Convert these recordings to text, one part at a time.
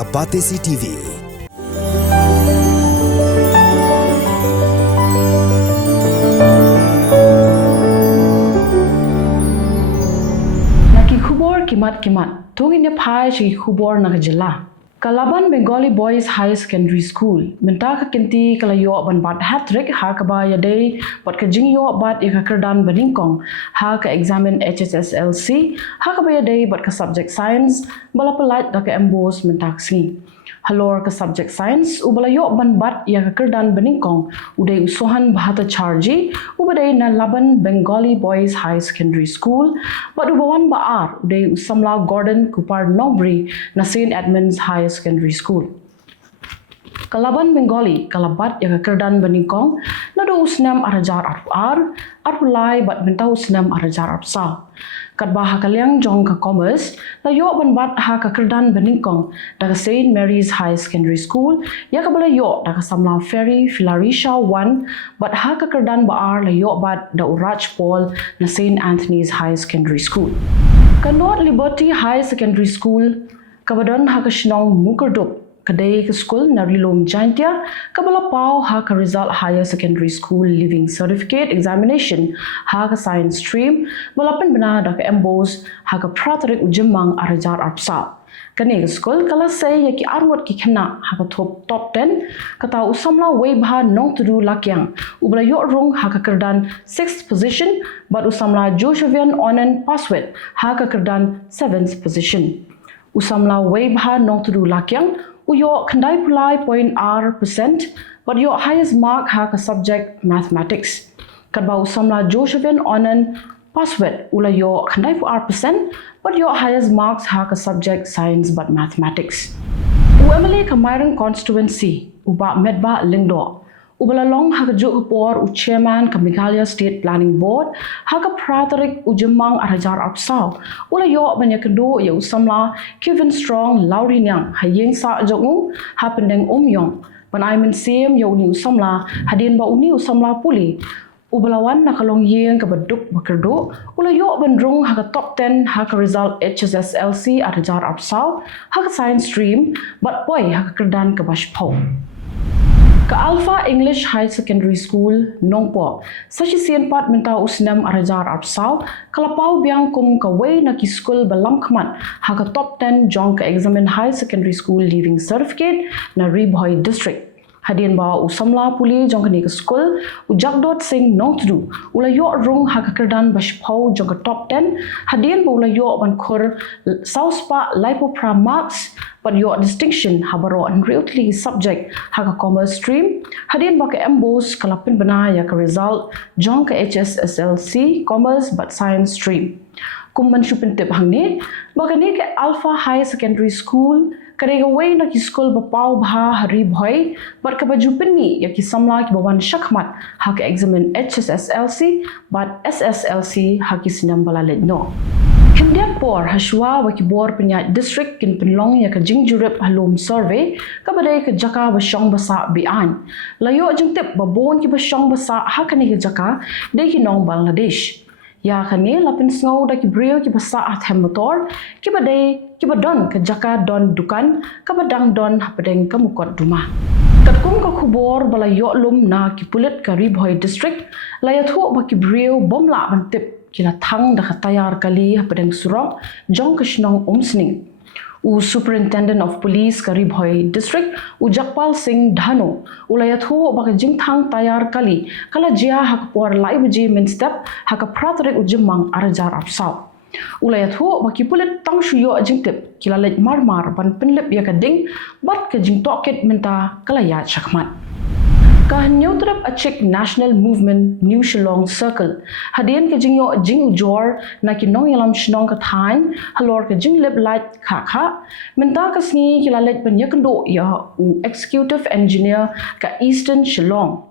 ka Pyrthei TV. Khubor kimat tungin ne phai chi Khubor na Jylla Kalaban Bengali Boys High Secondary School menta ka kinti kala yo ban bat hat-trick ha ka ba ya day pat ka jing yo bat ya ka kerdan beningkong ha ka examine HSSLC ha ka ba ya day bat ka subject science bala pelat da ka embos menta si halor ka subject science ubala yo ban bat ya ka kerdan beningkong udai usohan bahata charji ubadai na Laban Bengali Boys High Secondary School bat ubawan baar udai usamla Gordon Kupar Nobri na St. Edmunds High Secondary School. Kalaban Bengali kalabat ya ka kerdan beningkong nado usnam arajar arpulai bat mentau usnam arajar arpsa kadbah Kylleng jong ka commerce na yo ban bat ha ka kerdan beningkong daga St. Mary's High Secondary School ya ka bala yo daga samla ferry Filarisha 1 bat ha ka kerdan baar la yo bat da Uraj Paul na St. Anthony's High Secondary School. Kanot Liberty High Secondary School kabadon ha ka shnong mukardup kadai ke school narilom jantia kabala pau ha ka result higher secondary school living certificate examination ha ka science stream balapan bana da ka embos ha ka Pyrthei Jymmang arajar arpsa kani school kala say ya ki arwat ki khna ha ka top 10 kata usamla way bha nong tudu lakyang ubla yo rong ha ka kerdan 6th position but usamla Josephian onan password ha ka kerdan 7th position usamla way bha nong tudu lakyang uyo khandai pulai point %, but your highest mark ha ka subject mathematics. Kadba usamla Josephian onan password ula yo khandai pu %, but your highest marks ha ka subject science but mathematics. Uemele Kamairang constituency uba medba lingdo. Ubalalong ha ka Khubor u chairman ka Meghalaya State Planning Board ha ka Pyrthei Jymmang arajar apsaw ula yo banya kendo ya usamla Kevin Strong Laurinyang ha yeng sa jongu ha pendeng yong panai men sem ya uni usamla hadin ba uni usamla puli ubalawan na kalong yeng ka baduk bakerdo ula yo bandrung ha ka top 10 ha ka result HSSLC arajar apsaw ha ka science stream but boy ha ka kerdan ka bashpau ka Alpha English High Secondary School Nongpo sashi sienpat minta usnam arajar arpsaw kalapau biang kum ka way na ki school balam khmat ha ka top 10 jong ka examine High Secondary School Leaving Certificate na Pyrthei District hadin ba usamla puli jong ka ni ka school ujakdot sing nongtdu ula yo rung ha ka kerdan bashpau jong ka top 10 hadin ba ula yo ban khur sauspa lipopra marks but your distinction habaro unreutly subject ha ka commerce stream hadin ba ka embos kalapin bana ya ka result jong ka HSSLC commerce but science stream kumman shupin tip hangni ba ka ni ka Alpha High Secondary School karega way na ki school ba pau bha hari bhoi but ka bajupin mi ya ki samla ki bawan shakmat ha ka examine HSSLC but SSLC ha ki sinam bala ledno Hindian por haswa wa ki bor penya district kin penlong ya ka jingjurep halom survey ka badai ka jaka ba shong basa bian layo jengtep babon ki ba shong basa ha ka ni ka jaka dei ki nong Bangladesh ya khani lapin snow da ki brio ki basa athem motor ki badai ki badon ka jaka don dukan ka badang don hapadeng ka mukot rumah katkum ka Khubor bala yo lum na ki pulit ka Pyrthei district layathu ba ki brio bomla bantip kila thang da tayar kali hapadeng surok jong kashnong umsning u superintendent of police ka Pyrthei district u Jakpal Singh Dhano ulayathu ba ka jingthang tayar kali kala jia hakpor laibuji min step haka Pyrthei Jymmang arajar apsaw ulayathu ba ki pulit tang shuyo jingtip kila lej marmar ban pinlip ya ka ding bat ka jingtoket minta kala ya chakmat ka Neutrap Achik National Movement New Shillong Circle hadien ka jingyo jing ujor na kinong yalam shnong ka thain halor ka jing lip light kha menta ka sngi kilalet panyakndo ya u executive engineer ka Eastern Shillong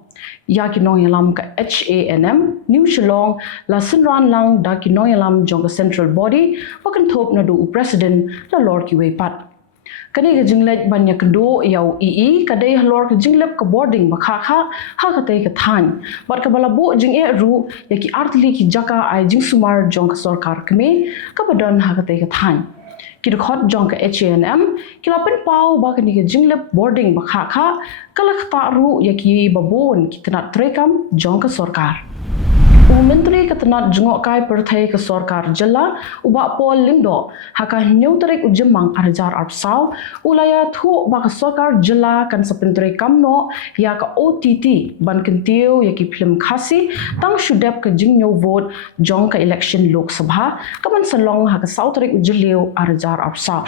ya kinong yalam ka HANM New Shillong la sinran lang da kinong yalam jong ka central body wakan thop na do president la lord ki wepat kani ka jinglet banya kdo yaw ii kadai halor ka jinglep ka boarding bakha ha ka tai ka than bar ka balabo jing e ru yaki artli ki jaka ai jing sumar jong ka sarkar kme ka badon ha ka tai ka than Kidkhot jong ka H&M kila pen pau ba kani ka jinglep boarding ba kha kala khta ru ya ki babon kitna trekam jong ka sarkar. Menteri ketenat jengok kai Pyrthei ke Sorkar Jylla ubak Pol Lingdo haka nyuterik Jymmang arjar arpsau ulaya thu ba ke Sorkar Jylla kan sepenteri kamno ya ke OTT ban kentiu ya ki film khasi tang shudep ke jingnyo vote jong ke election Lok Sabha kaman salong haka sauterik Jyliu arjar arpsau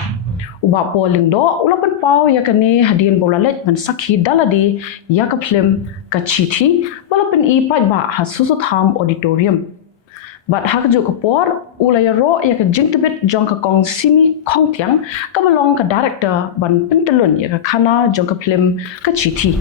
ubak Pol Lingdo ulapan pau ya kani hadian bolalet ban sakhi daladi ya ke film ka chithi walaupun ipat ba hasusut ham auditorium. Bat hak juk Khubor ulaya ro ya ke jingtebit jong ka kong simi kong tiang ka belong ka director ban pentelun ya ka khana jong ka film ka chithi.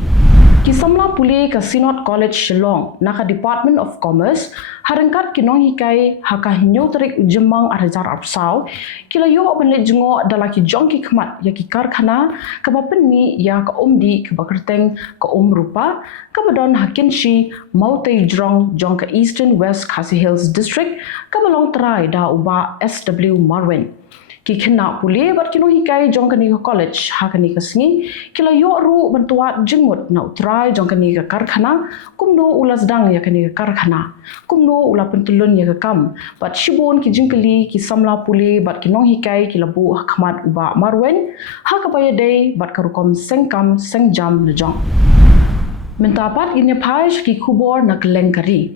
Kisamla puli ka Synod College Shillong naka Department of Commerce harengkat kinong hikai haka nyuterik Jymmang arjar arpsau kila yo benle jengo dalaki jong ki khmat ya ki karkhana ka bapenmi ya ka umdi ka bakerteng ka rupa ka badon hakinshi mautei jrong jong ka Eastern West Khasi Hills District ka belong trai da uba SW Marwen. Ki kena puli bat kino hikai jong kani ka college ha kani ka singi kila yo ru bantuat jengmut na utrai jong kani ka karkhana kumno ulas dang ya kani ka karkhana kumno ula pentulun ya ka kam bat shibon ki jingkali ki samla puli bat kino hikai kila bu khmat uba marwen ha ka baya dei bat karukom sengkam sengjam na jong mentapat inya phaish ki Khubor na Kylleng kari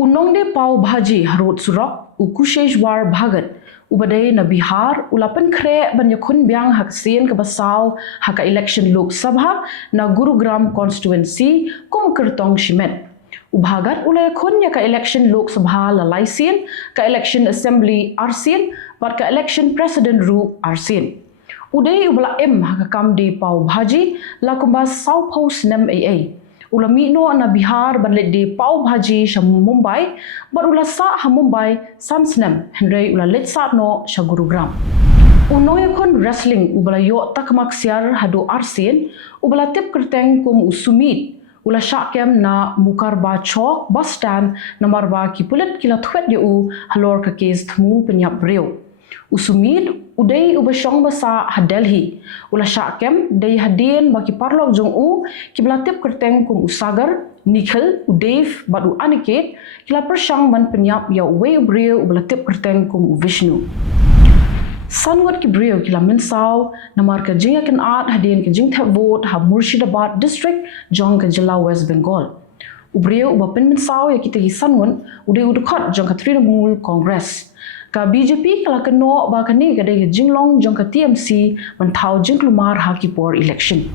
unong de pau bhaji harut surok ukusheshwar bhagat ubadai na Bihar ulapan kre banyakun biang haksin ke basau haka election Lok Sabha na Gurugram constituency kum kertong shimet ubhagat ulay kun ya ka election Lok Sabha lalaisin ka election assembly arsin bat ka election president ru arsin udai ubala haka kam di pau bhaji la kumbas sau pos nem aa ulamino na Bihar banlet di pau bhaji sa Mumbai barula sa ha Mumbai sansnem henry ula let sa no sa Gurugram unoy kon wrestling ubala yo takmak siar hadu arsin ubala tip kerteng kum usumit ula syakem na mukarba chok bus stand namarba ki pulit kila thwet yu halor ka case thmu penyap breu usumit udai ubasyong basa ha Delhi ula syakem dai hadien baki parlok jong u kiblatip kerteng kum usagar nikhil udev badu aniket kila persyang man penyap ya we breu ublatip kerteng kum Vishnu sanwat ki breu kila mensau namar ka jinga kan at hadien ka jing thap vote ha Murshidabad district jong ka Jylla West Bengal ubreu ubapen mensau ya kita hisanun udai udukot jong ka Trinamool Congress ka BJP kala keno ba kani kadai ka jinglong jong ka TMC mantau jingklumar hakipor election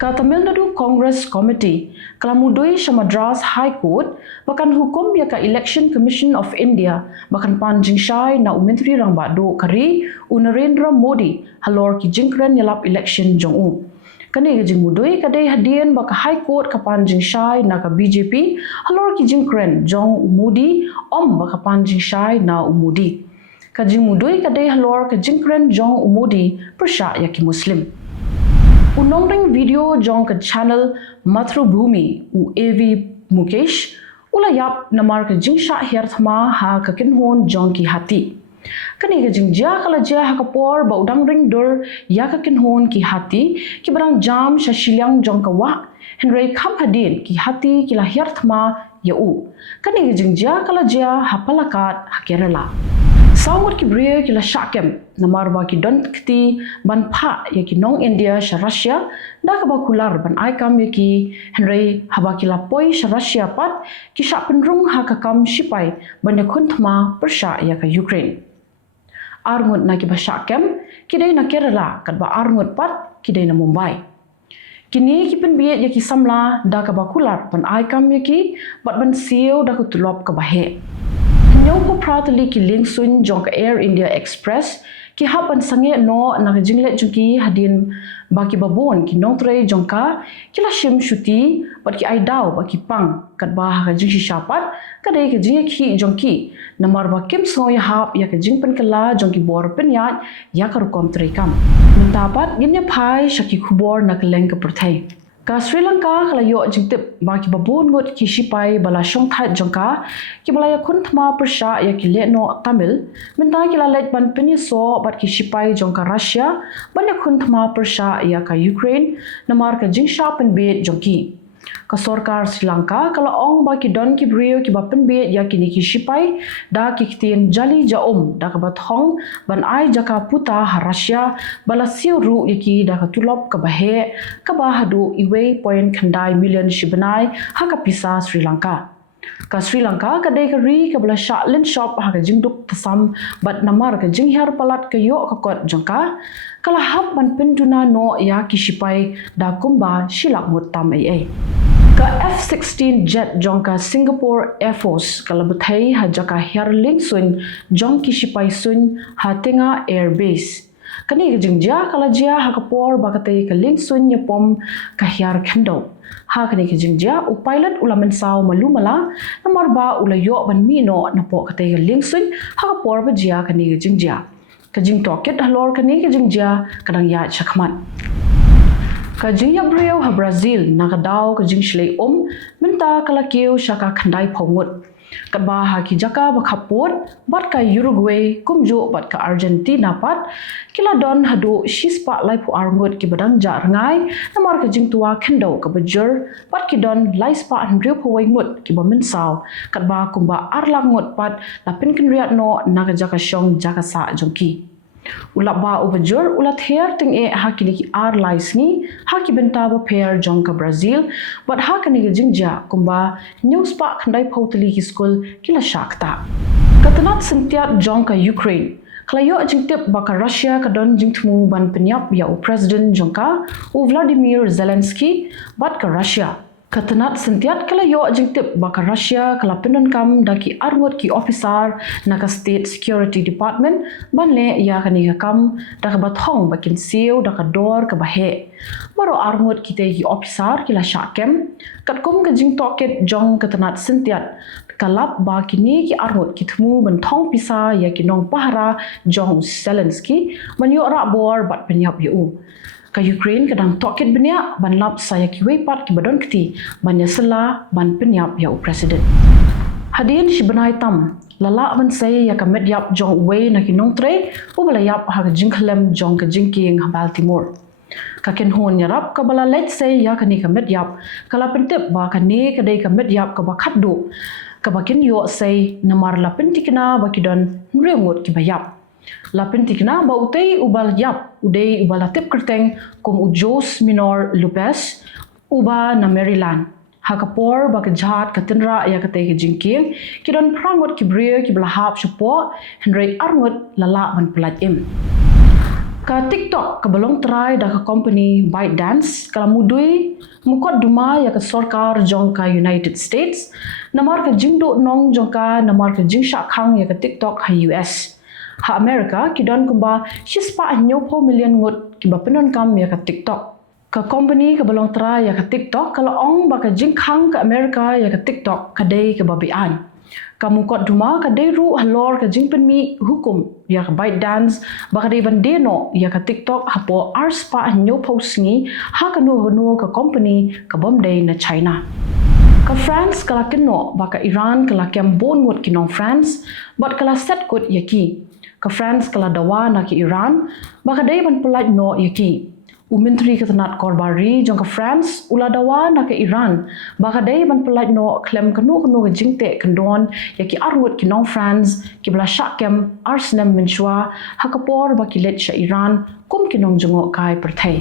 ka Tamil Nadu Congress Committee kala mudoi sa Madras High Court bakan hukum ya ka Election Commission of India bakan panjing syai na umentri rang bado kari Narendra Modi halor ki jingkren yalap election jong u kani gajing mudoi kadai hadien baka High Court ka panjing syai na ka BJP halor ki jingkren jong umudi om baka panjing syai na umudi kajing mudoi kadai halor ka jingkren jong umudi persya ya ki muslim unong ring video jong ka channel Mathrubhumi u AV Mukesh ulayap namar ka jingsha herthma ha ka kinhon jong ki hati kani ga jingja kala ja ha kapor ba udang ring dur ya ka kinhon ki hati ki barang jam sa Shilyang jong ka wa henry kham hadin ki hati ki la herthma ya u kani ga jingja kala ja ha palakat ha Kerala sawat ki brio ki la shakem namar ba ki don kti ban pha ya ki nong India sa Russia da ka ba kular ban ai kam ya ki henry haba ki la poi sa Russia pat ki sha penrung ha ka kam sipai ban ya kunthma persha ya ka Ukraine arngut na ki ba shakem kidai na Kerala kat ba arngut pat kidai na Mumbai kini ki penbiet ya ki samla da ka ba kular ban ai kam ya ki bat ban siu da ku tulop ka ba he nyong ko pratali ki link sun jong ka Air India Express ki hapan sange no na jinglet juki hadin baki babon ki nongtre jong ka kila shim shuti bat ki ai daw baki pang kat ba ka jing shapat kadai ka jing ki jong ki namar ba kim so ya hap ya ka jing pen kala jong ki bor pen ya ya ka kom tre kam mintapat ginya phai shaki Khubor na Kylleng ka Pyrthei Ka Sri Lanka kala yo jingtip ba ki babon ngot ki sipai bala shong that jongka ki bala ya kun thma persha ya ki le no Tamil menta ki la let ban pini so bat ki sipai jongka Russia ban ya kun thma persha ya ka Ukraine namar ka jingsha pen be jongki ka sarkar Sri Lanka kala ong ba ki don ki brio ki ba pen be ya ki ni ki sipai da ki tin jali jaom da ka ba thong ban ai jaka puta ha Russia bala siu ru ya ki da ka tulop ka ba he ka ba hadu iwe point khandai million shibanai ha ka pisa Sri Lanka ka Sri Lanka ka dei ka ri ka bala sha len shop ha ka jingduk tasam bat namar ka jinghyar palat ka yo ka kot jangka kala hab ban pentuna no ya ki sipai da kumba shilak mut tam ai ka F-16 jet jongka Singapore Air Force kala Pyrthei ha jaka herling sun jongki sipai sun ha tenga air base kani jingja kala jia ha ka por bakatei ka ling sun nyapom ka hyar khando ha kani jingja u pilot ulamen saw malumala namar ba ulayo ban mino na po katei ka ling sun ha ka por ba jia kani jingja ka jing toket halor kani jingja kadang ya chakmat ka jingya brio ha Brazil nakadaw ka jing shlei menta kala keu shaka khandai phongut kadba ha ki jaka ba khapot bat ka Uruguay kumjo bat ka Argentina pat kila don hadu shispa lai pu arngot ki badang ja rangai namar ka jing tua khendo ka bajur pat ki don lai spa andriu phawai ngut ki ba min saw kadba kumba arlang ngot pat lapin kin riat no naga jaka shong jaka sa jongki ulap ba ubajur ulat her ting e hakini ki ar lais ni haki benta ba pair jongka Brazil but hakani ki jingja kumba news pa khandai photli ki school kila shakta katanat sintiat jongka Ukraine klayo jingtip baka Russia ka don jingthmu ban penyap ya president jongka u Vladimir Zelensky bat ka Russia katanat sintiat kala yo jingtip baka Russia kala penon kam daki arngot ki officer naka state security department banle ya kani ka kam dak bathong bakin siu dak dor ka bahe maro arngot ki te ki officer kila shakem katkum ka jing toket jong katanat sintiat kalap ba kini ki arngot ki thmu ban thong pisa ya ki nong pahara jong Zelensky man yo ra bor bat penyap yu ka Ukraine kadang toket benya ban lap saya ki wepat ki badon kti ban yasla ban penyap ya president hadin shibanai tam lala ban say ya ka medyap jong we na ki nong tre u balayap ha ka jingkhlem jong ka jingking Baltimore ka ken hon yarap ka bala let's say ya ka ni ka medyap kala pentep ba ka ne ka dei ka medyap ka ba khatdu ka ba ken yo say namar la pentikna ba ki don nrengot ki bayap lapin tikna ba utay ubal yap uday ubal atip kerteng kum ujos minor Lopez uba na Maryland hakapor ba kajhat katinra ya katay jingking kidon prangot kibriyo kiblahap supo Henry Arngot lala ban pelatim ka TikTok kabalong try da ka company ByteDance kala mudui mukot duma ya ka sarkar jong ka United States namar ka jingdo nong jong ka namar ka jingsha khang ya ka TikTok ha US ha America kidon kumba shispa anyo po million ngut kiba penon kam ya ka TikTok ka company ka balong tra ya ka TikTok kala ong ba ka jingkhang ka America ya ka TikTok ka dei ka babian kamu kot duma ka dei ru halor ka jingpenmi hukum ya ka ByteDance ba ka dei bandeno ya ka TikTok hapo arspa anyo po sngi ha ka no ka company ka bomdei na China ka France kala keno ba ka Iran kala kem bon ngut kinong France bat kala set kut yaki ka France kala dawa na ki Iran baka day ban pulat no yaki umentri ka tanat korbari jong ka France ula dawa na ka Iran baka day ban pulat no klem kanu ka jingte kandon yaki arngut ki nong France ki bla shakem arsnem minshwa hakapor baki let sha Iran kum kinong jongo kai Pyrthei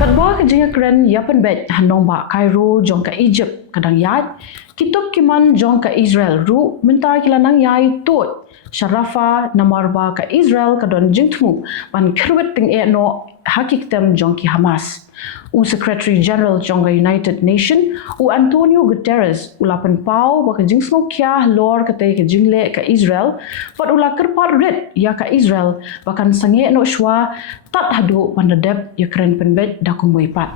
kadba ka jinga kren yapen bet hanong ba Cairo jong ka Egypt kadang yat kituk kiman jong ka Israel ru minta kilanang yai tot Sharafa namarba ka Israel ka don jingtmu ban khruwet ting e no hakiktem jongki Hamas u Secretary General jongga United Nation u Antonio Guterres ulapan pau ba ka jingsno kya lor ka te ka jingle ka Israel pat ula kerpar red ya ka Israel bakan sange no shwa tat hadu pandadep ya kren penbet da kumwe pat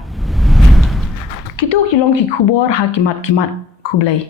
kitu kilong ki Khubor hakimat kimat Kublai